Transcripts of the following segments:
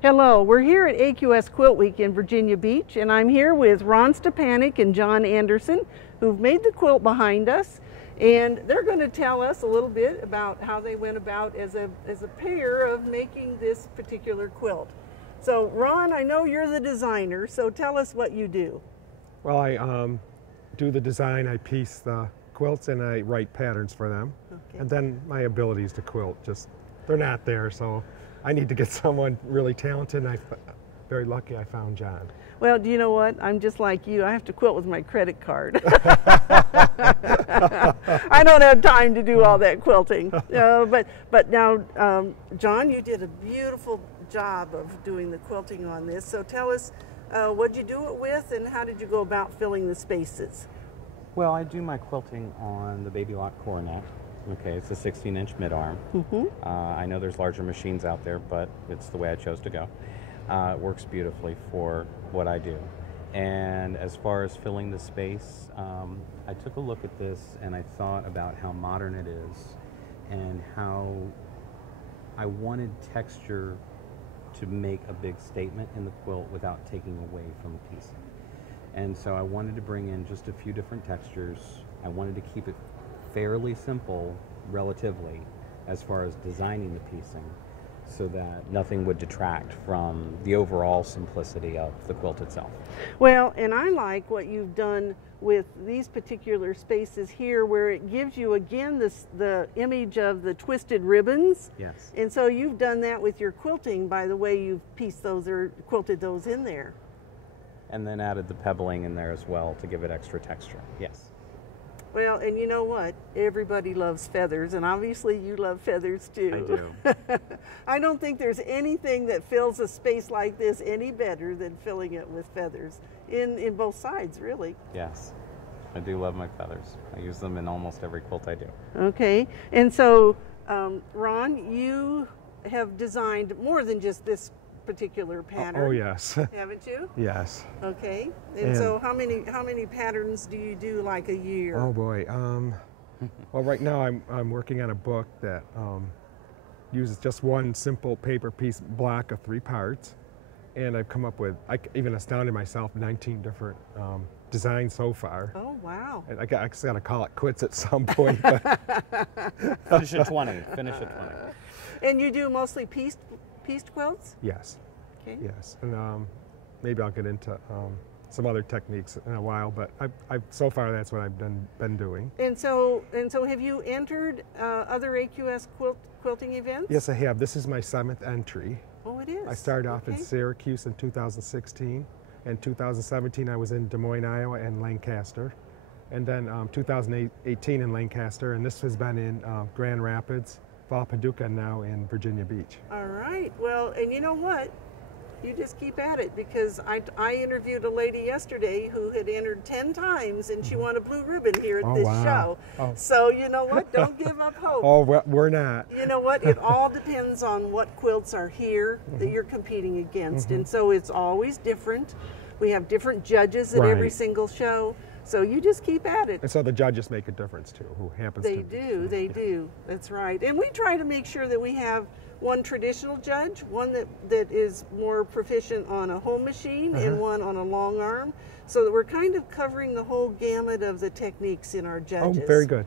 Hello, we're here at AQS Quilt Week in Virginia Beach, and I'm here with Ron Stefanak and John Anderson, who've made the quilt behind us, and they're going to tell us a little bit about how they went about as a pair of making this particular quilt. So Ron, I know you're the designer, so tell us what you do. Well, I do the design, I piece the quilts, and I write patterns for them. Okay. And then my abilities to quilt, they're not there, so I need to get someone really talented, and I'm very lucky I found John. Well, do you know what? I'm just like you. I have to quilt with my credit card. I don't have time to do all that quilting. But now, John, you did a beautiful job of doing the quilting on this. So tell us, what did you do it with, and how did you go about filling the spaces? Well, I do my quilting on the Baby Lock coronet. Okay, it's a 16-inch mid-arm. I know there's larger machines out there, but it's the way I chose to go. It works beautifully for what I do. And as far as filling the space, I took a look at this and I thought about how modern it is and how I wanted texture to make a big statement in the quilt without taking away from the piecing. And so I wanted to bring in just a few different textures. I wanted to keep it fairly simple, relatively, as far as designing the piecing, so that nothing would detract from the overall simplicity of the quilt itself. Well, and I like what you've done with these particular spaces here, where it gives you again the image of the twisted ribbons. Yes. And so you've done that with your quilting by the way you've pieced those or quilted those in there. And then added the pebbling in there as well to give it extra texture. Yes. Well, and you know what? Everybody loves feathers, and obviously you love feathers too. I do. I don't think there's anything that fills a space like this any better than filling it with feathers in both sides, really. Yes, I do love my feathers. I use them in almost every quilt I do. Okay, and so Ron, you have designed more than just this particular pattern. Oh yes. Haven't you? Yes. Okay. And so how many patterns do you do like a year? Oh boy. Well, right now I'm working on a book that uses just one simple paper piece block of 3 parts, and I've come up with, I even astounded myself, 19 different designs so far. Oh wow. And I just got to call it quits at some point. Finish at 20. Finish at 20. And you do mostly pieced quilts? Yes. Okay. Yes, and maybe I'll get into some other techniques in a while, but so far that's what I've been doing. And so have you entered other AQS quilting events? Yes, I have. This is my 7th entry. Oh, it is. I started off in Syracuse in 2016. In 2017, I was in Des Moines, Iowa, and Lancaster, and then 2018 in Lancaster, and this has been in Grand Rapids, Val Paducah, and now in Virginia Beach. All right. Well, and you know what? You just keep at it, because I interviewed a lady yesterday who had entered 10 times and she won a blue ribbon here at this show. Oh. So you know what? Don't give up hope. Oh, we're not. You know what? It all depends on what quilts are here that you're competing against. And so it's always different. We have different judges at every single show. So you just keep at it. And so the judges make a difference too, who happens to... They do. That's right. And we try to make sure that we have one traditional judge, one that is more proficient on a home machine, and one on a long arm, so that we're kind of covering the whole gamut of the techniques in our judges. Oh, very good.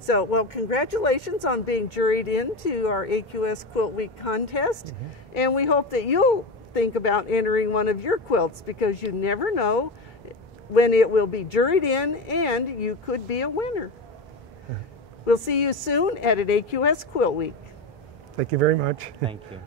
So, well, congratulations on being juried into our AQS Quilt Week contest, and we hope that you'll think about entering one of your quilts, because you never know when it will be juried in and you could be a winner. We'll see you soon at AQS Quilt Week. Thank you very much. Thank you.